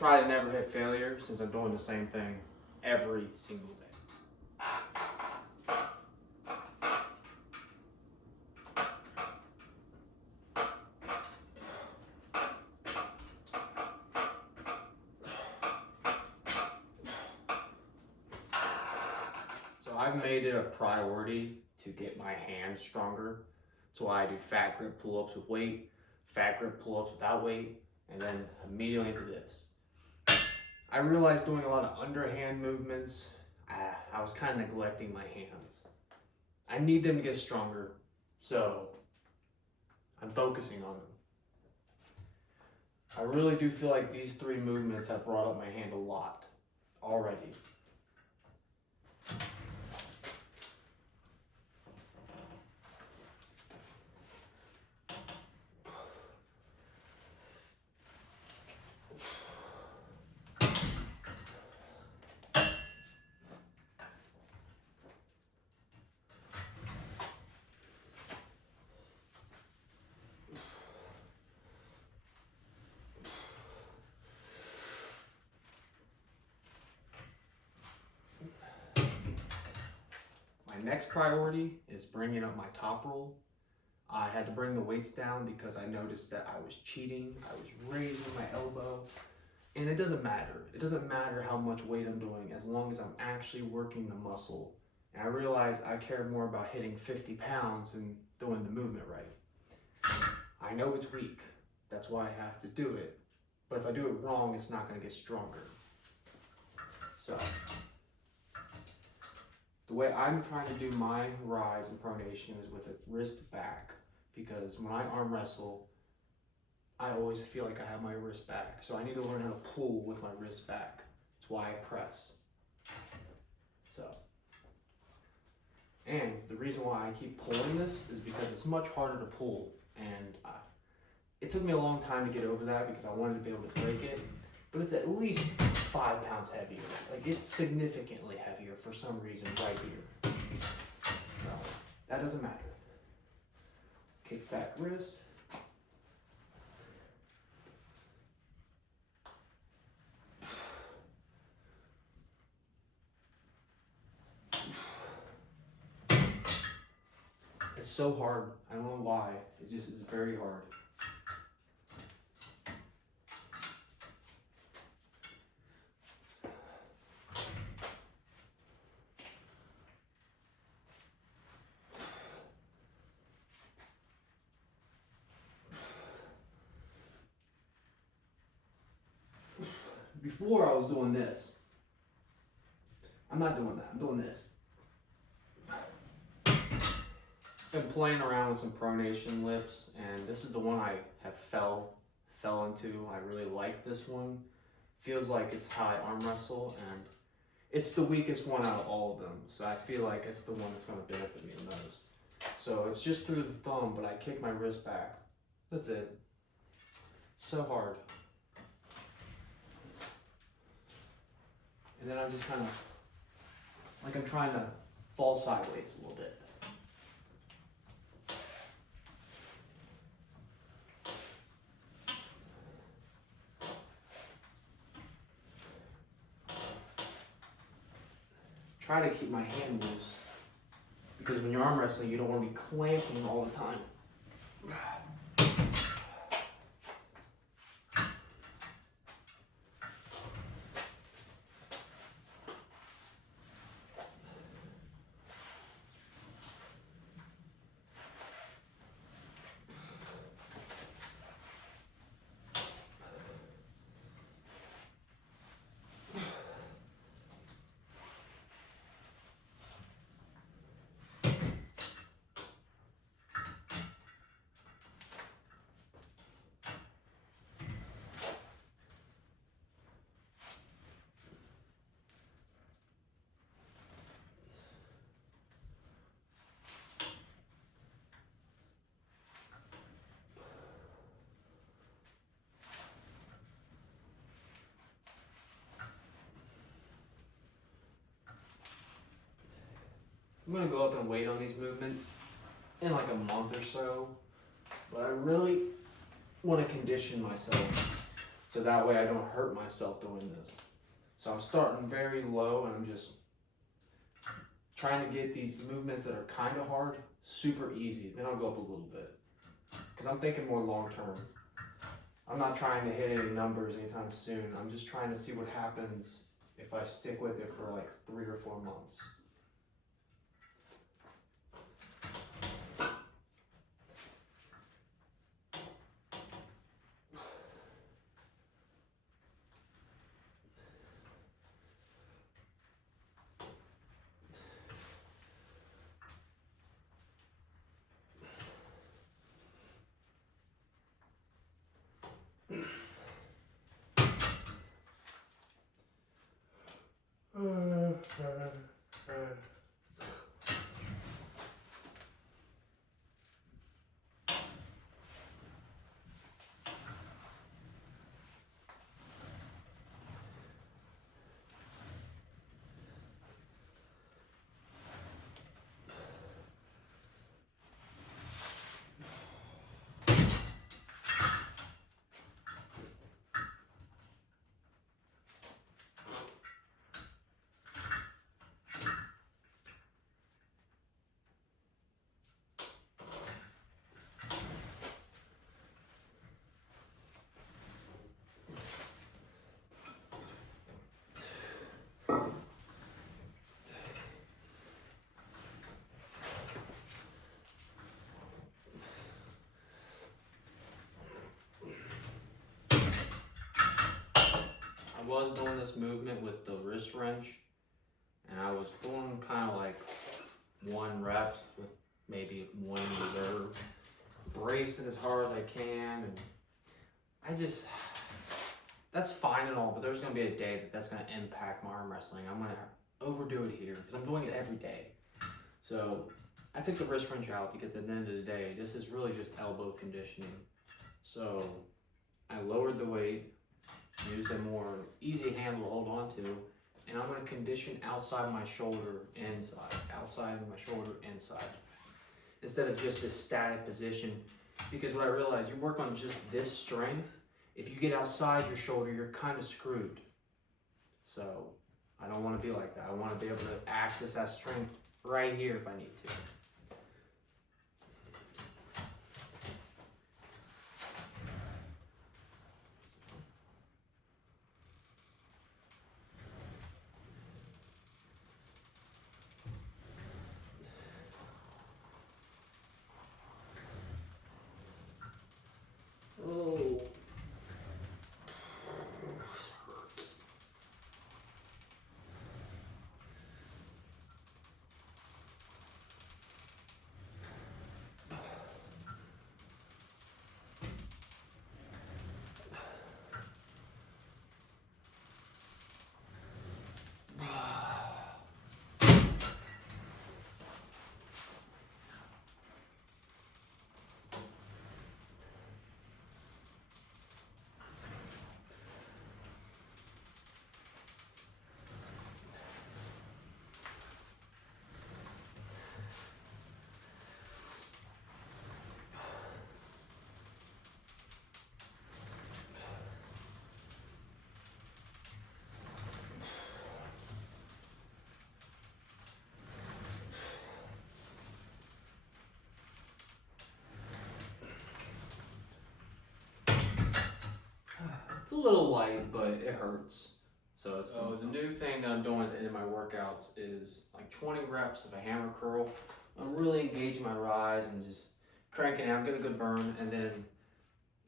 try to never hit failure since I'm doing the same thing every single day. So I've made it a priority to get my hands stronger. So I do fat grip pull-ups with weight, fat grip pull-ups without weight, and then immediately into this. I realized doing a lot of underhand movements, I was kind of neglecting my hands. I need them to get stronger, so I'm focusing on them. I really do feel like these three movements have brought up my hand a lot already. Next priority is bringing up my top roll. I had to bring the weights down because I noticed that I was cheating. I was raising my elbow, and it doesn't matter. It doesn't matter how much weight I'm doing as long as I'm actually working the muscle. And I realized I care more about hitting 50 pounds and doing the movement right. I know it's weak. That's why I have to do it. But if I do it wrong, it's not going to get stronger. So the way I'm trying to do my rise and pronation is with a wrist back, because when I arm wrestle, I always feel like I have my wrist back. So I need to learn how to pull with my wrist back. That's why I press. So, and the reason why I keep pulling this is because it's much harder to pull, and it took me a long time to get over that because I wanted to be able to break it. But it's at least 5 pounds heavier. Like, it's significantly heavier for some reason right here. So that doesn't matter. Kick back wrist. It's so hard. I don't know why. It just is very hard. Before I was doing this. I'm not doing that. I'm doing this. Been playing around with some pronation lifts, and this is the one I have fell into. I really like this one. Feels like it's high arm wrestle, and it's the weakest one out of all of them. So I feel like it's the one that's going to benefit me the most. So it's just through the thumb, but I kick my wrist back. That's it. So hard. And then I'm just kind of, like I'm trying to fall sideways a little bit. Try to keep my hand loose, because when you're arm wrestling, you don't want to be clamping all the time. I'm gonna go up and weight on these movements in like a month or so, but I really want to condition myself so that way I don't hurt myself doing this. So I'm starting very low and I'm just trying to get these movements that are kind of hard super easy. Then I'll go up a little bit because I'm thinking more long term. I'm not trying to hit any numbers anytime soon. I'm just trying to see what happens if I stick with it for like 3 or 4 months. I was doing this movement with the wrist wrench, and I was doing kind of like 1 rep with maybe 1 reserve, bracing as hard as I can, and that's fine and all, but there's going to be a day that's going to impact my arm wrestling. I'm going to overdo it here because I'm doing it every day. So I took the wrist wrench out because at the end of the day, this is really just elbow conditioning. So I lowered the weight, used a more easy handle to hold on to, and I'm going to condition outside my shoulder, inside, outside of my shoulder, inside, instead of just this static position. Because what I realized, you work on just this strength, if you get outside your shoulder, you're kind of screwed. So I don't want to be like that. I want to be able to access that strength right here if I need to. Oh. It's a little light, but it hurts. So the new thing that I'm doing in my workouts is like 20 reps of a hammer curl. I'm really engaging my rise and just cranking out, get a good burn, and then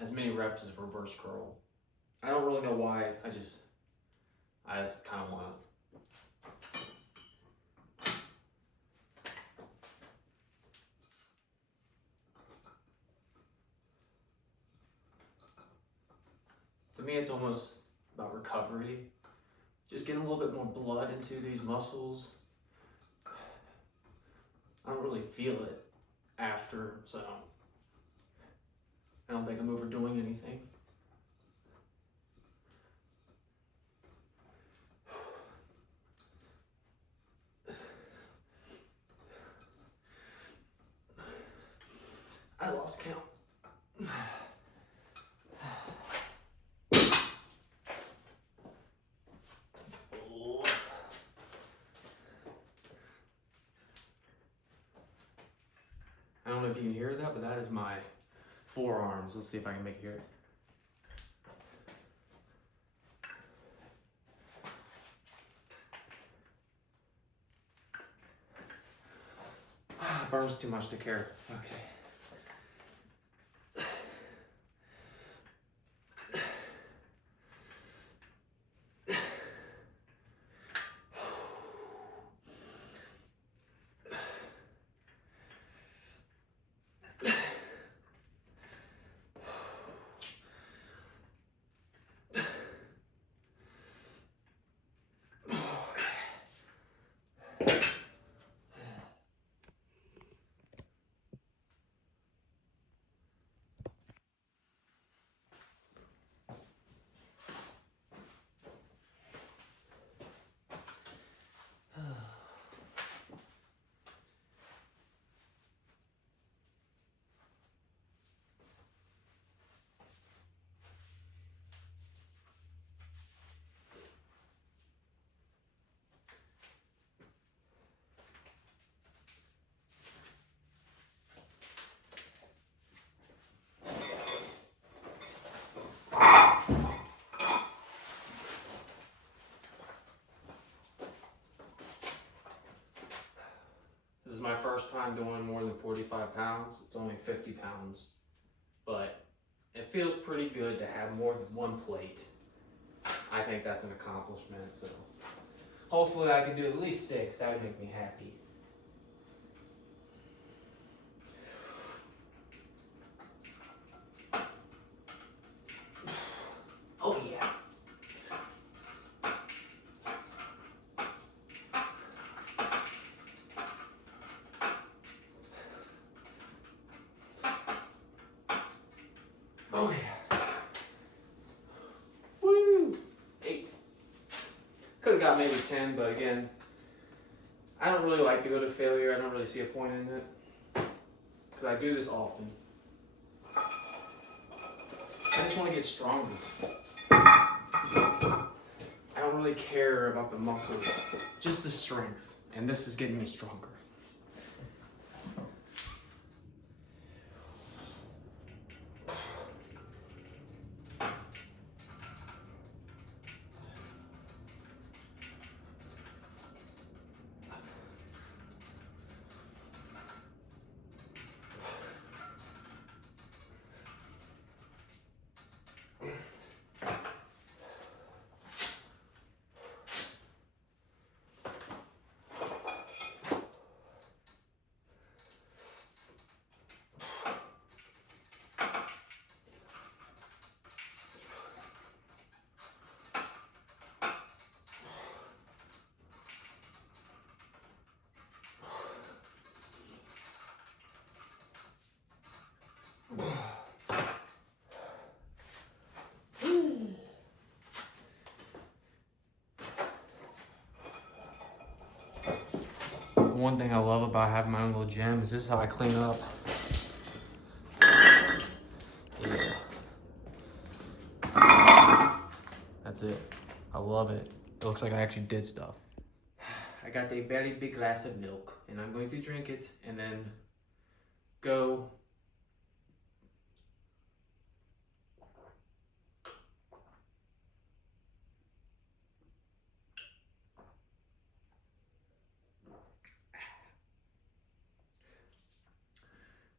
as many reps as a reverse curl. I don't really know why. I just kind of want to. To me, it's almost about recovery. Just getting a little bit more blood into these muscles. I don't really feel it after, so I don't think I'm overdoing anything. I lost count. I don't know if you can hear that, but that is my forearms. Let's see if I can make it hear it. Burns too much to care. Okay. This is my first time doing more than 45 pounds. It's only 50 pounds, but it feels pretty good to have more than one plate. I think that's an accomplishment, so hopefully I can do at least 6. That would make me happy. Oh yeah. Oh yeah. Woo! 8. Could have got maybe 10, but again, I don't really like to go to failure. I don't really see a point in it. Because I do this often. I just want to get stronger. I don't really care about the muscles, just the strength. And this is getting me stronger. One thing I love about having my own little gym is this is how I clean up. Yeah. That's it. I love it. It looks like I actually did stuff. I got a very big glass of milk and I'm going to drink it and then go.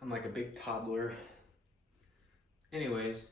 I'm like a big toddler. Anyways,